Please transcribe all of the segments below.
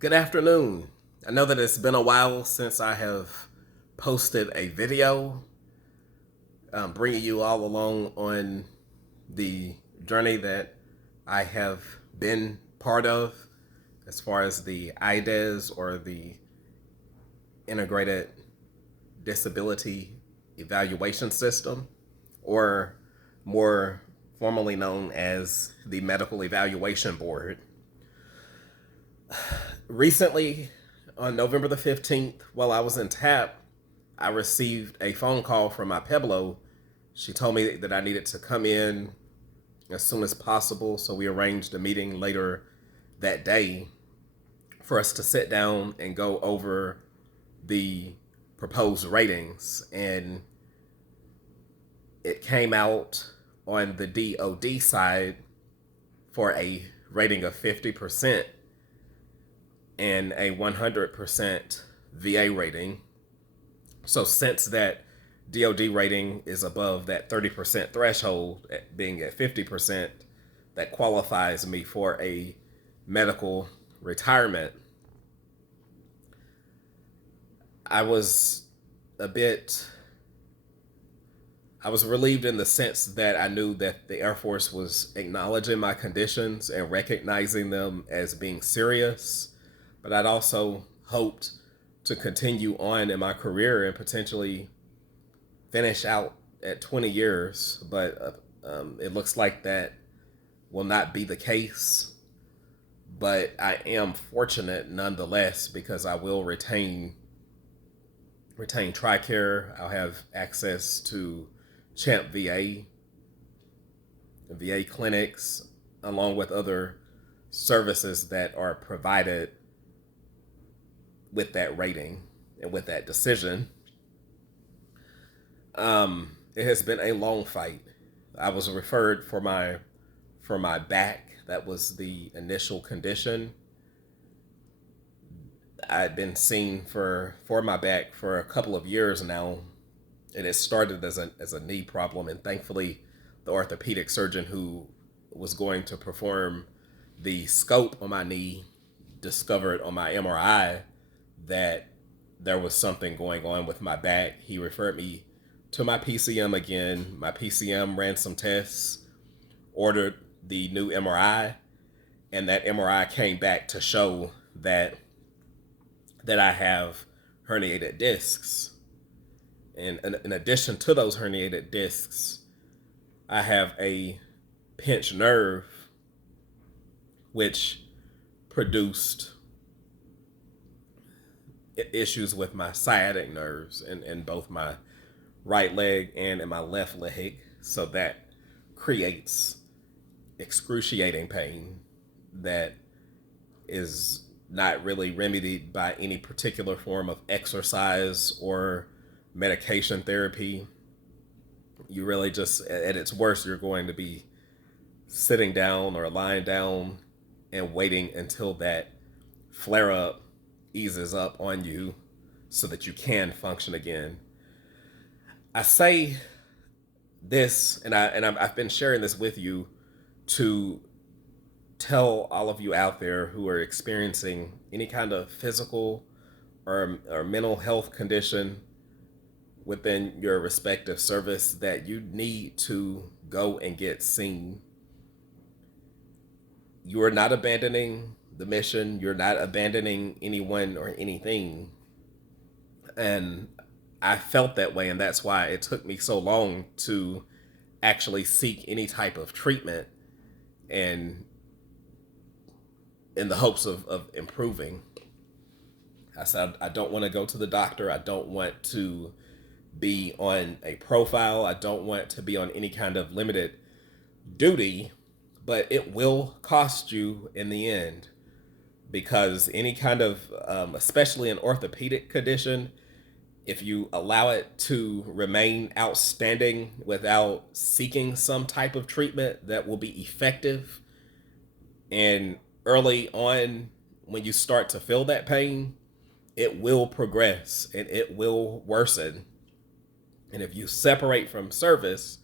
Good afternoon. I know that it's been a while since I have posted a video bringing you all along on the journey that I have been part of as far as the IDES or the Integrated Disability Evaluation System, or more formally known as the Medical Evaluation Board. Recently, on November the 15th, while I was in TAP, I received a phone call from my Pueblo. She told me that I needed to come in as soon as possible, so we arranged a meeting later that day for us to sit down and go over the proposed ratings. And it came out on the DOD side for a rating of 50% and a 100% VA rating. So since that DOD rating is above that 30% threshold, being at 50%, that qualifies me for a medical retirement. I was a bit, I was relieved in the sense that I knew that the Air Force was acknowledging my conditions and recognizing them as being serious. But I'd also hoped to continue on in my career and potentially finish out at 20 years. But it looks like that will not be the case. But I am fortunate nonetheless because I will retain TRICARE. I'll have access to Champ VA clinics, along with other services that are provided with that rating and with that decision. It has been a long fight. I was referred for my back. That was the initial condition. I'd been seen for my back for a couple of years now. It had started as a knee problem, and thankfully, the orthopedic surgeon who was going to perform the scope on my knee discovered on my MRI that there was something going on with my back. He referred me to my PCM again. My PCM ran some tests, ordered the new MRI, and that MRI came back to show that I have herniated discs. And in addition to those herniated discs, I have a pinched nerve, which produced issues with my sciatic nerves in both my right leg and in my left leg. So that creates excruciating pain that is not really remedied by any particular form of exercise or medication therapy. You really just, at its worst, you're going to be sitting down or lying down and waiting until that flare up eases up on you so that you can function again. I say this, and I've been sharing this with you to tell all of you out there who are experiencing any kind of physical or mental health condition within your respective service that you need to go and get seen. You are not abandoning the mission. You're not abandoning anyone or anything. And I felt that way, and that's why it took me so long to actually seek any type of treatment and in the hopes of improving. I said, I don't want to go to the doctor. I don't want to be on a profile. I don't want to be on any kind of limited duty, but it will cost you in the end because any kind of, especially an orthopedic condition, if you allow it to remain outstanding without seeking some type of treatment that will be effective, and early on when you start to feel that pain, it will progress and it will worsen. And if you separate from service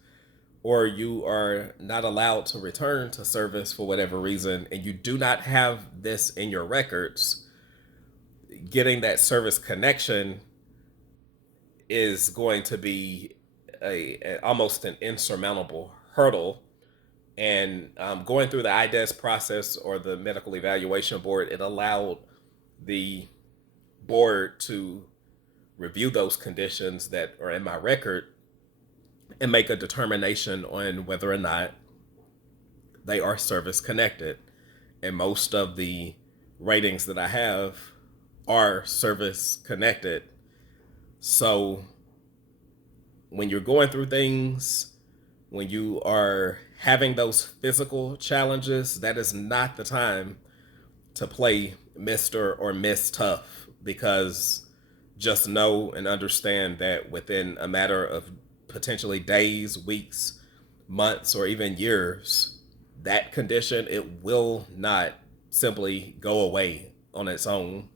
or you are not allowed to return to service for whatever reason and you do not have this in your records, getting that service connection is going to be almost an insurmountable hurdle. And going through the IDES process or the medical evaluation board, it allowed the board to review those conditions that are in my record and make a determination on whether or not they are service connected. And most of the ratings that I have are service connected. So when you're going through things, when you are having those physical challenges, that is not the time to play Mr. or Miss Tough, because just know and understand that within a matter of potentially days, weeks, months, or even years, that condition, it will not simply go away on its own.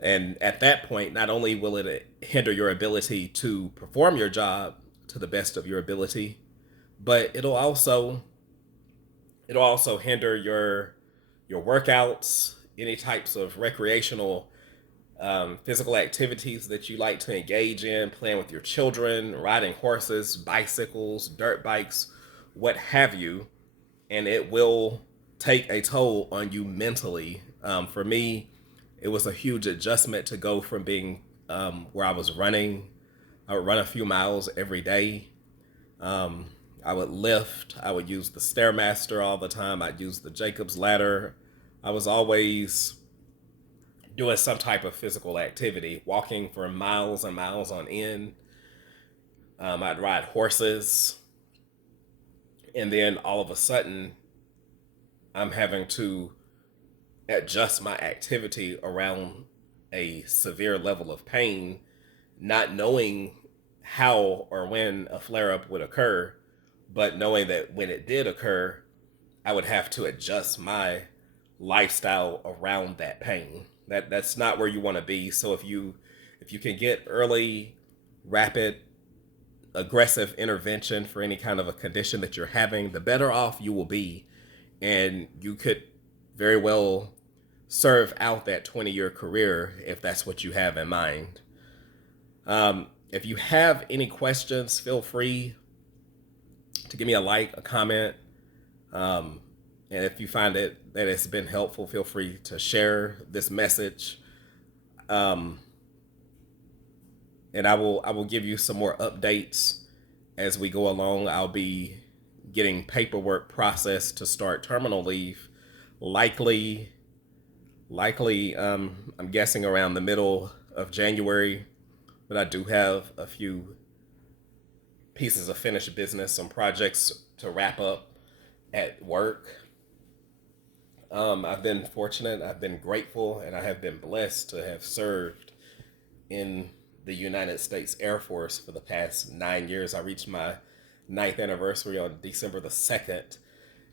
And at that point, not only will it hinder your ability to perform your job to the best of your ability, but it'll also hinder your workouts, any types of recreational physical activities that you like to engage in, playing with your children, riding horses, bicycles, dirt bikes, what have you. And it will take a toll on you mentally. For me, it was a huge adjustment to go from being where I was running. I would run a few miles every day. Um, I would lift. I would use the Stairmaster all the time. I'd use the Jacob's Ladder. I was always doing some type of physical activity, walking for miles and miles on end. I'd ride horses. And then all of a sudden, I'm having to adjust my activity around a severe level of pain, not knowing how or when a flare up would occur, but knowing that when it did occur, I would have to adjust my lifestyle around that pain. That's not where you want to be. So if you can get early, rapid, aggressive intervention for any kind of a condition that you're having, the better off you will be. And you could very well serve out that 20-year career if that's what you have in mind. If you have any questions, feel free to give me a like, a comment. And if you find that it's been helpful, feel free to share this message. Um, and I will give you some more updates as we go along. I'll be getting paperwork processed to start terminal leave, likely I'm guessing around the middle of January, but I do have a few pieces of finished business, some projects to wrap up at work. I've been fortunate, I've been grateful, and I have been blessed to have served in the United States Air Force for the past 9 years. I reached my ninth anniversary on December the 2nd,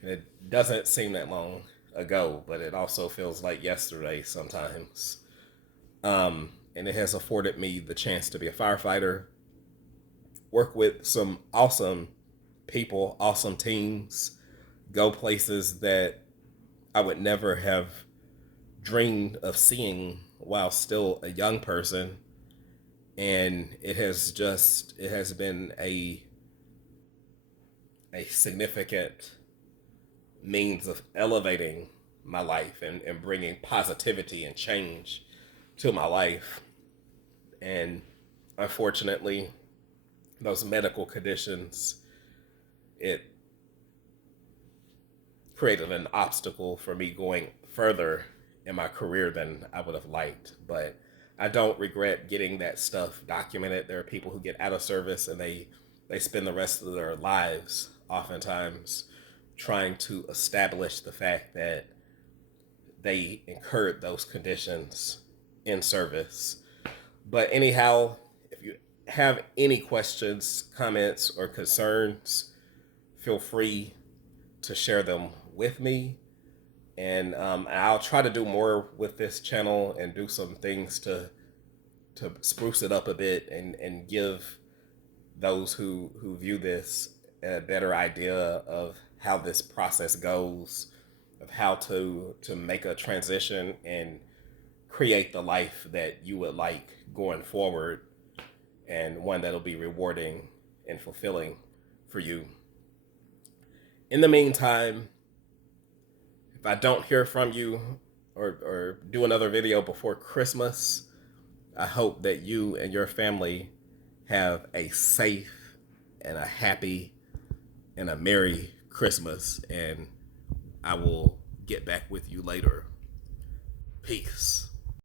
and it doesn't seem that long ago, but it also feels like yesterday sometimes. And it has afforded me the chance to be a firefighter, work with some awesome people, awesome teams, go places that I would never have dreamed of seeing while still a young person. And it has been a significant means of elevating my life and bringing positivity and change to my life. And unfortunately, those medical conditions, it created an obstacle for me going further in my career than I would have liked. But I don't regret getting that stuff documented. There are people who get out of service and they spend the rest of their lives oftentimes trying to establish the fact that they incurred those conditions in service. But anyhow, if you have any questions, comments, or concerns, feel free to share them with me. And I'll try to do more with this channel and do some things to spruce it up a bit and give those who view this a better idea of how this process goes, of how to make a transition and create the life that you would like going forward, and one that'll be rewarding and fulfilling for you. In the meantime, if I don't hear from you or do another video before Christmas, I hope that you and your family have a safe and a happy and a Merry Christmas. And I will get back with you later. Peace.